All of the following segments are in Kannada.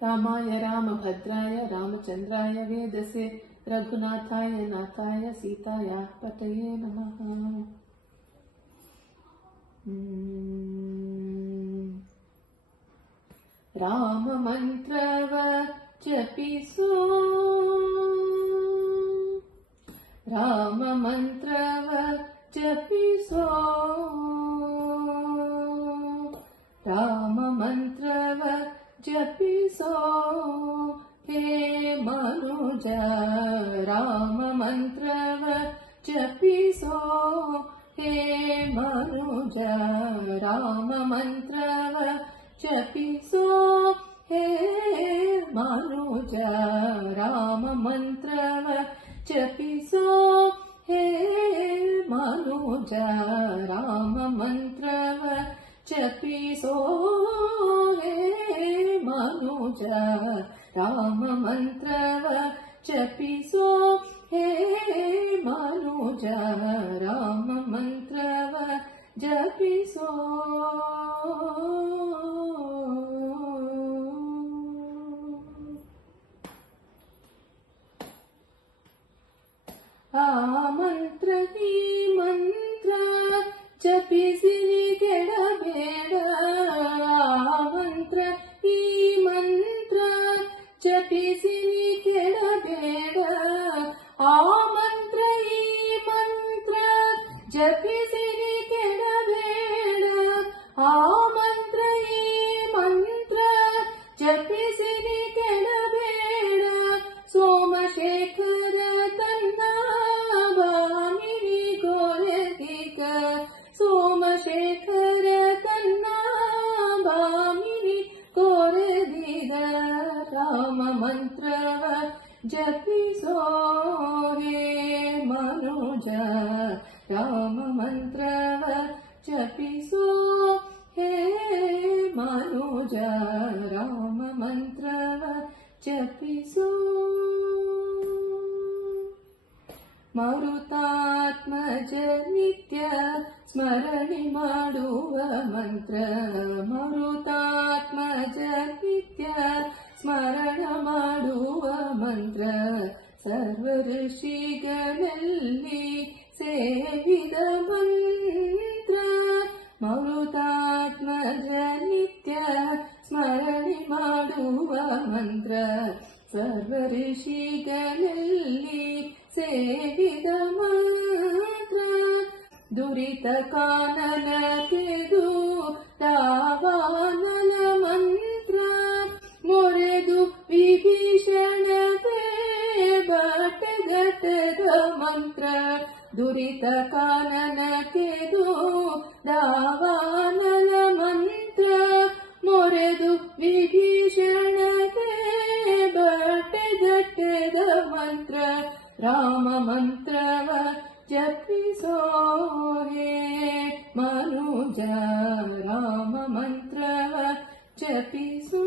रामाय रामभद्राय रामचन्द्राय वेदसे रघुनाथाय नाथाय सीताया पतये नमः। राम मंत्रव जपिसो, राम मंत्रव जपिसो, राम मंत्रव जपिसो हे मनुज, राम मंत्रव जपिसो हे मनुज, राम मंत्रव जपिसो हे मनुज, राम मंत्रव जपिसो हे मनुज, राम मंत्रव जपिसो हे मनुज, राम मंत्रव जपिसो हे मनुज, राम मंत्रव जपिसो। आ मंत्र ही मंत्र जपिसिरी केडಬೇಡ, आ मंत्र ही मंत्र जपिसिरी केडಬೇಡ, आ मंत्र ही मंत्र जपिसिरी केडಬೇಡ, आ मंत्र ही मंत्र जपिसिरी केडಬೇಡ, ಸೋಮಶೇಖರ ತನ್ನ ಬಾಮಿನಿ ಗೋರದಿಗ, ಸೋಮಶೇಖರ ತನ್ನ ಬಾಮಿನಿ ಗೋರದಿಗ, ರಾಮ ಮಂತ್ರವ ಜಪಿಸೋ ಹೇ ಮನುಜ, ರಾಮ ಮಂತ್ರವ ಜಪಿಸೋ ಹೇ ಮನುಜ, ರಾಮ ಮಂತ್ರವ ಜಪಿಸೋ। ಮರುತಾತ್ಮಜ ನಿತ್ಯ ಸ್ಮರಣೆ ಮಾಡುವ ಮಂತ್ರ, ಮರುತಾತ್ಮಜ ನಿತ್ಯ ಸ್ಮರಣ ಮಾಡುವ ಮಂತ್ರ, ಸರ್ವ ಋಷಿಗಳಲ್ಲಿ ಸೇವಿದ ಮಂತ್ರ, ಮರುತಾತ್ಮಜ ನಿತ್ಯ ಸ್ಮರಣೆ ಮಾಡುವ ಮಂತ್ರ, ಸರ್ವ ಋಷಿಗಳಲ್ಲಿ ಸೇವಿದ ಮಂತ್ರ, ದುರಿತ ಕಾನನ ಕೆದು ರಾವಣನ ಮಂತ್ರ, ಮೊರೆದು ವಿಭೀಷಣಗೆ ಬಟಗಟದ ಮಂತ್ರ, ದುರಿತ ಕಾನನ ಕೆದು ರಾವಣನ ಮಂತ್ರ, ಮೊರೆದು ವಿಭೀಷಣಗೆ ಬಟಗಟದ ಮಂತ್ರ, ರಾಮ ಮಂತ್ರವ ಜಪಿಸೋ ಹೇ ಮನುಜ, ರಾಮ ಮಂತ್ರವ ಜಪಿಸೋ।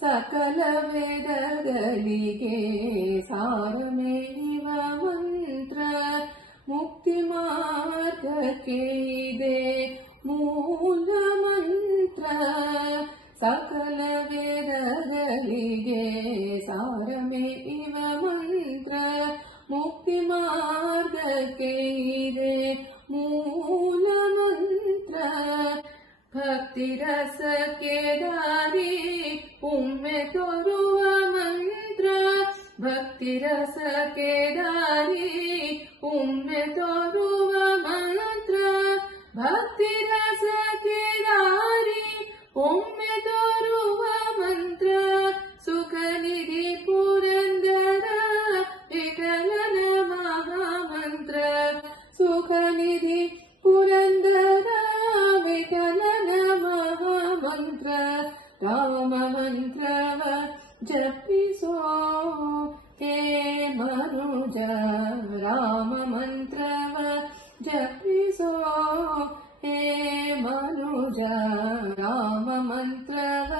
ಸಕಲ ವೇದಗಳಿಗೆ ಸಾರಮೇವ ಮಂತ್ರ, ಮುಕ್ತಿ ಮಾರ್ಗಕ್ಕೆ ಇದೆ ಮೂಲ ಮಂತ್ರ, ಸಕಲ ವೇದಗಳಿಗೆ ಸಾರಮೇವ ಮಂತ್ರ, ಮುಕ್ತಿ ಮಾರ್ಗಕ್ಕೆ ಇದೆ ಮೂಲ ಮಂತ್ರ, ಭಕ್ತಿ ರಸಕ್ಕೆ ದಾರಿ ಒಮ್ಮೆ ತೋರುವ ಮಂತ್ರ, ಭಕ್ತಿ ರಸಕ್ಕೆ ದಾರಿ ಒಮ್ಮೆ ತೋರುವ ಮಂತ್ರ, ಭಕ್ತಿ ರಸಕ್ಕೆ ದಾರಿ ಒಮ್ಮೆ ತೋರುವ ಮಂತ್ರ, ಸುಖ ನಿಧಿ ಪುರಂದರ ವಿಠಲನ ಮಹಾಮಂತ್ರ, ಸುಖ ನಿಧಿ ಪುರಂದರ ವಿಠಲನ ಮಹಾಮಂತ್ರ, ರಾಮ ಮಂತ್ರವ ಜಪಿಸೋ ಹೇ ಮನುಜ, ರಾಮ ಮಂತ್ರವ ಜಪಿಸೋ ಹೇ ಮನುಜ, ರಾಮ ಮಂತ್ರವ